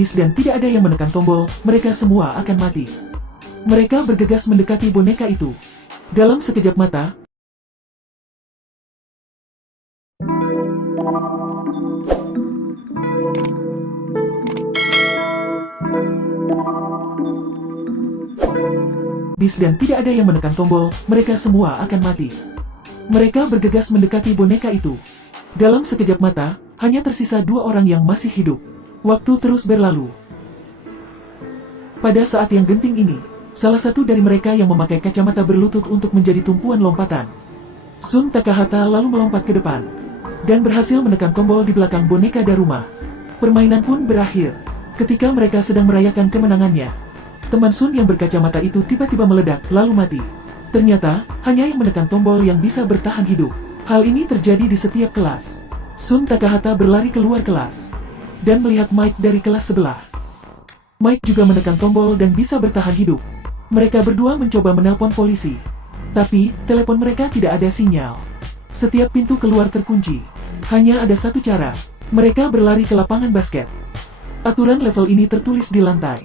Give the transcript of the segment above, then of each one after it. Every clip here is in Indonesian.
bis dan tidak ada yang menekan tombol, mereka semua akan mati. Mereka bergegas mendekati boneka itu. Dalam sekejap mata, bis dan tidak ada yang menekan tombol, mereka semua akan mati. Mereka bergegas mendekati boneka itu. Dalam sekejap mata, hanya tersisa 2 orang yang masih hidup. Waktu terus berlalu. Pada saat yang genting ini, salah satu dari mereka yang memakai kacamata berlutut untuk menjadi tumpuan lompatan. Sun Takahata lalu melompat ke depan, dan berhasil menekan tombol di belakang boneka Daruma. Permainan pun berakhir. Ketika mereka sedang merayakan kemenangannya, teman Sun yang berkacamata itu tiba-tiba meledak lalu mati. Ternyata, hanya yang menekan tombol yang bisa bertahan hidup. Hal ini terjadi di setiap kelas. Sun Takahata berlari keluar kelas, dan melihat Mike dari kelas sebelah. Mike juga menekan tombol dan bisa bertahan hidup. Mereka berdua mencoba menelpon polisi. Tapi, telepon mereka tidak ada sinyal. Setiap pintu keluar terkunci. Hanya ada satu cara. Mereka berlari ke lapangan basket. Aturan level ini tertulis di lantai.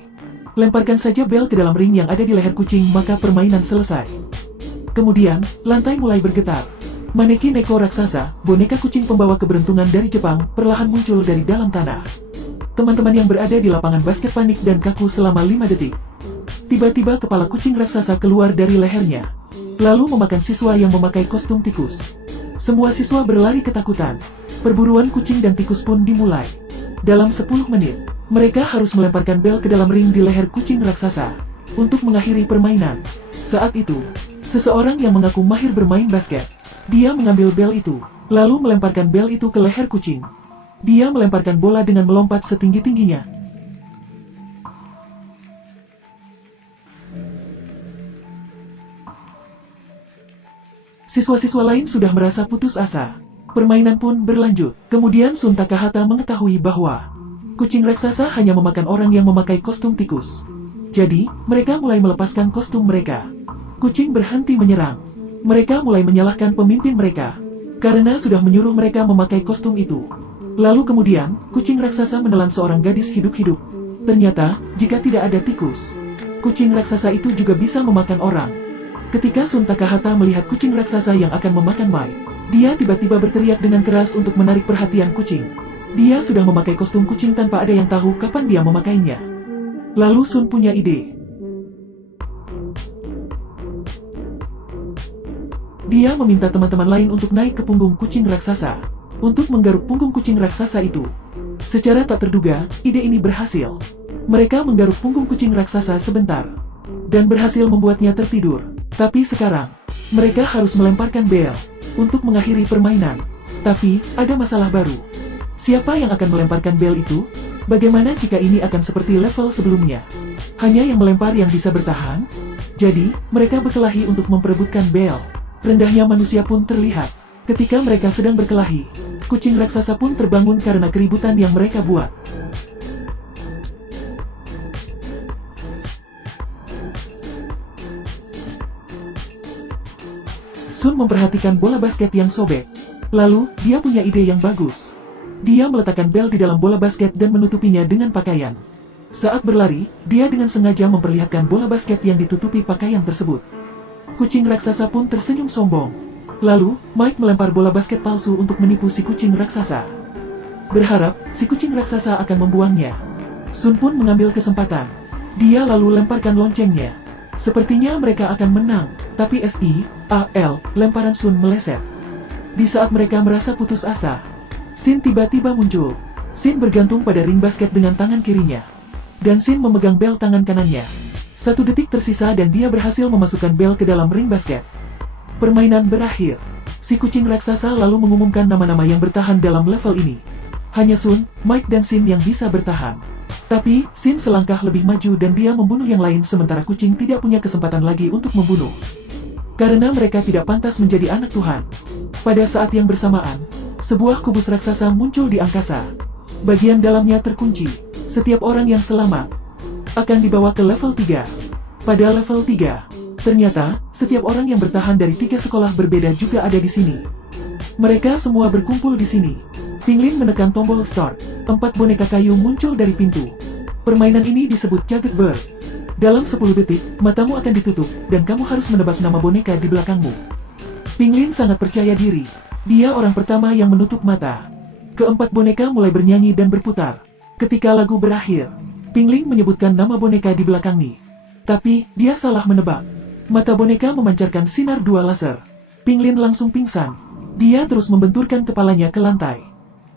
Lemparkan saja bel ke dalam ring yang ada di leher kucing maka permainan selesai. Kemudian, lantai mulai bergetar. Maneki Neko raksasa, boneka kucing pembawa keberuntungan dari Jepang, perlahan muncul dari dalam tanah. Teman-teman yang berada di lapangan basket panik dan kaku selama 5 detik. Tiba-tiba kepala kucing raksasa keluar dari lehernya, lalu memakan siswa yang memakai kostum tikus. Semua siswa berlari ketakutan. Perburuan kucing dan tikus pun dimulai. Dalam 10 menit, mereka harus melemparkan bel ke dalam ring di leher kucing raksasa untuk mengakhiri permainan. Saat itu, seseorang yang mengaku mahir bermain basket. Dia mengambil bel itu, lalu melemparkan bel itu ke leher kucing. Dia melemparkan bola dengan melompat setinggi-tingginya. Siswa-siswa lain sudah merasa putus asa. Permainan pun berlanjut. Kemudian Sun Takahata mengetahui bahwa kucing raksasa hanya memakan orang yang memakai kostum tikus. Jadi, mereka mulai melepaskan kostum mereka. Kucing berhenti menyerang. Mereka mulai menyalahkan pemimpin mereka, karena sudah menyuruh mereka memakai kostum itu. Lalu kemudian, kucing raksasa menelan seorang gadis hidup-hidup. Ternyata, jika tidak ada tikus, kucing raksasa itu juga bisa memakan orang. Ketika Sun Takahata melihat kucing raksasa yang akan memakan Mike, dia tiba-tiba berteriak dengan keras untuk menarik perhatian kucing. Dia sudah memakai kostum kucing tanpa ada yang tahu kapan dia memakainya. Lalu Sun punya ide. Dia meminta teman-teman lain untuk naik ke punggung kucing raksasa, untuk menggaruk punggung kucing raksasa itu. Secara tak terduga, ide ini berhasil. Mereka menggaruk punggung kucing raksasa sebentar, dan berhasil membuatnya tertidur. Tapi sekarang, mereka harus melemparkan bel untuk mengakhiri permainan. Tapi, ada masalah baru. Siapa yang akan melemparkan bel itu? Bagaimana jika ini akan seperti level sebelumnya? Hanya yang melempar yang bisa bertahan? Jadi, mereka berkelahi untuk memperebutkan bel. Rendahnya manusia pun terlihat. Ketika mereka sedang berkelahi, kucing raksasa pun terbangun karena keributan yang mereka buat. Sun memperhatikan bola basket yang sobek. Lalu, dia punya ide yang bagus. Dia meletakkan bel di dalam bola basket dan menutupinya dengan pakaian. Saat berlari, dia dengan sengaja memperlihatkan bola basket yang ditutupi pakaian tersebut. Kucing raksasa pun tersenyum sombong. Lalu, Mike melempar bola basket palsu untuk menipu si kucing raksasa. Berharap, si kucing raksasa akan membuangnya. Sun pun mengambil kesempatan. Dia lalu lemparkan loncengnya. Sepertinya mereka akan menang, tapi SIAL, lemparan Sun meleset. Di saat mereka merasa putus asa, Shin tiba-tiba muncul. Shin bergantung pada ring basket dengan tangan kirinya, dan Shin memegang bel tangan kanannya. 1 detik tersisa dan dia berhasil memasukkan bel ke dalam ring basket. Permainan berakhir. Si kucing raksasa lalu mengumumkan nama-nama yang bertahan dalam level ini. Hanya Sun, Mike dan Shin yang bisa bertahan. Tapi, Shin selangkah lebih maju dan dia membunuh yang lain sementara kucing tidak punya kesempatan lagi untuk membunuh. Karena mereka tidak pantas menjadi anak Tuhan. Pada saat yang bersamaan, sebuah kubus raksasa muncul di angkasa. Bagian dalamnya terkunci. Setiap orang yang selamat akan dibawa ke level 3. Pada level 3, ternyata, setiap orang yang bertahan dari 3 sekolah berbeda juga ada di sini. Mereka semua berkumpul di sini. Pinglin menekan tombol start. 4 boneka kayu muncul dari pintu. Permainan ini disebut Jagged Bird. Dalam 10 detik, matamu akan ditutup, dan kamu harus menebak nama boneka di belakangmu. Pinglin sangat percaya diri. Dia orang pertama yang menutup mata. Keempat boneka mulai bernyanyi dan berputar. Ketika lagu berakhir, Pinglin menyebutkan nama boneka di belakangnya. Tapi, dia salah menebak. Mata boneka memancarkan sinar 2 laser. Pinglin langsung pingsan. Dia terus membenturkan kepalanya ke lantai.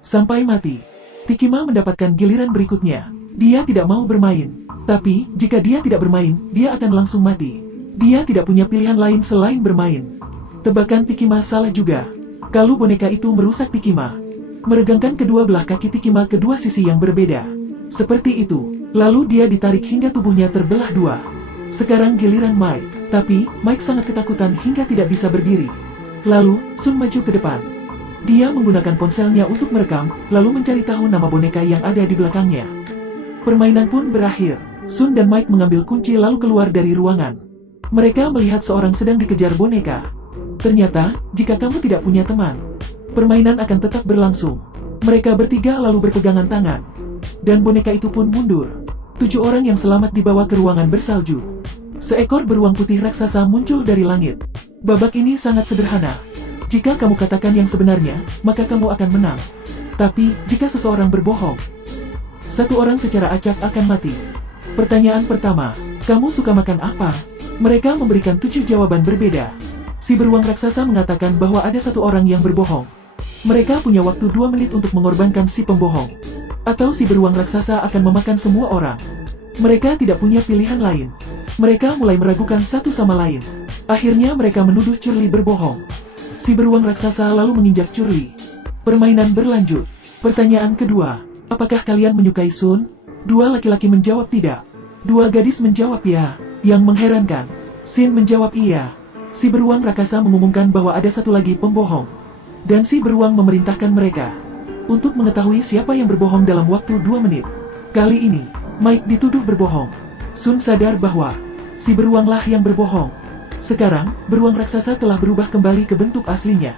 Sampai mati. Tikima mendapatkan giliran berikutnya. Dia tidak mau bermain. Tapi, jika dia tidak bermain, dia akan langsung mati. Dia tidak punya pilihan lain selain bermain. Tebakan Tikima salah juga. Kalau boneka itu merusak Tikima. Meregangkan kedua belah kaki Tikima ke dua sisi yang berbeda. Seperti itu. Lalu dia ditarik hingga tubuhnya terbelah 2. Sekarang giliran Mike. Tapi, Mike sangat ketakutan hingga tidak bisa berdiri. Lalu, Sun maju ke depan. Dia menggunakan ponselnya untuk merekam, lalu mencari tahu nama boneka yang ada di belakangnya. Permainan pun berakhir. Sun dan Mike mengambil kunci lalu keluar dari ruangan. Mereka melihat seorang sedang dikejar boneka. Ternyata, jika kamu tidak punya teman, permainan akan tetap berlangsung. Mereka bertiga lalu berpegangan tangan. Dan boneka itu pun mundur. 7 orang yang selamat dibawa ke ruangan bersalju. Seekor beruang putih raksasa muncul dari langit. Babak ini sangat sederhana. Jika kamu katakan yang sebenarnya, maka kamu akan menang. Tapi, jika seseorang berbohong, satu orang secara acak akan mati. Pertanyaan pertama, kamu suka makan apa? Mereka memberikan 7 jawaban berbeda. Si beruang raksasa mengatakan bahwa ada satu orang yang berbohong. Mereka punya waktu 2 menit untuk mengorbankan si pembohong. Atau si beruang raksasa akan memakan semua orang. Mereka tidak punya pilihan lain. Mereka mulai meragukan satu sama lain. Akhirnya mereka menuduh Curly berbohong. Si beruang raksasa lalu menginjak Curly. Permainan berlanjut. Pertanyaan kedua, apakah kalian menyukai Sun? 2 laki-laki menjawab tidak. 2 gadis menjawab ya. Yang mengherankan, Sin menjawab iya. Si beruang raksasa mengumumkan bahwa ada satu lagi pembohong. Dan si beruang memerintahkan mereka untuk mengetahui siapa yang berbohong dalam waktu 2 menit. Kali ini, Mike dituduh berbohong. Sun sadar bahwa si beruanglah yang berbohong. Sekarang, beruang raksasa telah berubah kembali ke bentuk aslinya.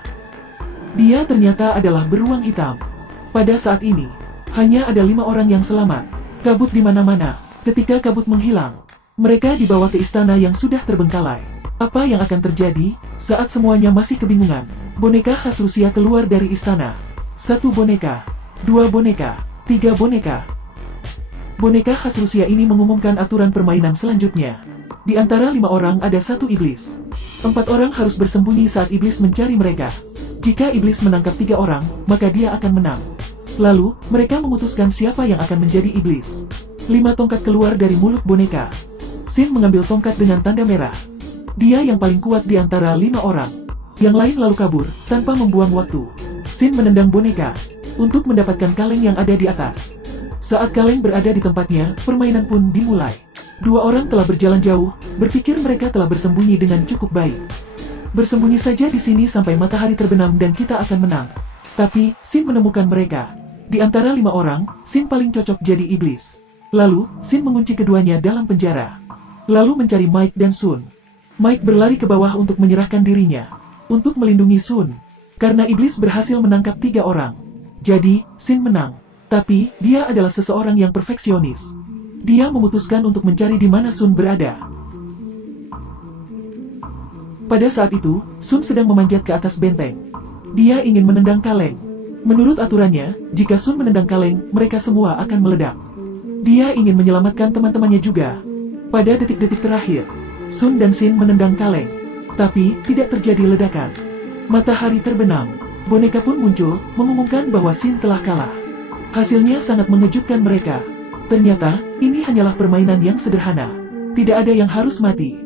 Dia ternyata adalah beruang hitam. Pada saat ini, hanya ada 5 orang yang selamat. Kabut di mana-mana. Ketika kabut menghilang, mereka dibawa ke istana yang sudah terbengkalai. Apa yang akan terjadi saat semuanya masih kebingungan? Boneka khas Rusia keluar dari istana. 1 boneka, 2 boneka, 3 boneka. Boneka khas Rusia ini mengumumkan aturan permainan selanjutnya. Di antara 5 orang ada 1 iblis. 4 orang harus bersembunyi saat iblis mencari mereka. Jika iblis menangkap 3 orang, maka dia akan menang. Lalu, mereka memutuskan siapa yang akan menjadi iblis. 5 tongkat keluar dari mulut boneka. Sin mengambil tongkat dengan tanda merah. Dia yang paling kuat di antara 5 orang. Yang lain lalu kabur, tanpa membuang waktu. Sin menendang boneka untuk mendapatkan kaleng yang ada di atas. Saat kaleng berada di tempatnya, permainan pun dimulai. 2 orang telah berjalan jauh, berpikir mereka telah bersembunyi dengan cukup baik. Bersembunyi saja di sini sampai matahari terbenam dan kita akan menang. Tapi, Sin menemukan mereka. Di antara 5 orang, Sin paling cocok jadi iblis. Lalu, Sin mengunci keduanya dalam penjara. Lalu mencari Mike dan Sun. Mike berlari ke bawah untuk menyerahkan dirinya. Untuk melindungi Sun. Karena iblis berhasil menangkap 3 orang. Jadi, Sin menang. Tapi, dia adalah seseorang yang perfeksionis. Dia memutuskan untuk mencari di mana Sun berada. Pada saat itu, Sun sedang memanjat ke atas benteng. Dia ingin menendang kaleng. Menurut aturannya, jika Sun menendang kaleng, mereka semua akan meledak. Dia ingin menyelamatkan teman-temannya juga. Pada detik-detik terakhir, Sun dan Sin menendang kaleng. Tapi, tidak terjadi ledakan. Matahari terbenam. Boneka pun muncul, mengumumkan bahwa Sin telah kalah. Hasilnya sangat mengejutkan mereka. Ternyata, ini hanyalah permainan yang sederhana. Tidak ada yang harus mati.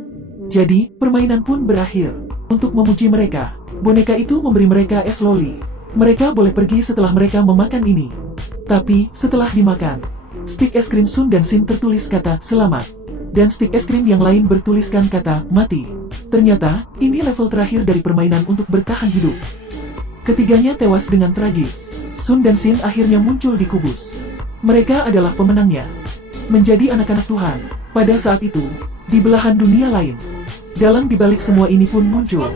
Jadi, permainan pun berakhir. Untuk memuji mereka, boneka itu memberi mereka es loli. Mereka boleh pergi setelah mereka memakan ini. Tapi, setelah dimakan, stik es krim Sun dan Sin tertulis kata selamat. Dan stik es krim yang lain bertuliskan kata mati. Ternyata, ini level terakhir dari permainan untuk bertahan hidup. Ketiganya tewas dengan tragis. Sun dan Sin akhirnya muncul di kubus. Mereka adalah pemenangnya. Menjadi anak-anak Tuhan. Pada saat itu, di belahan dunia lain, dalang dibalik semua ini pun muncul.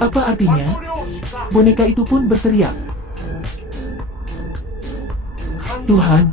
Apa artinya? Boneka itu pun berteriak. Tuhan,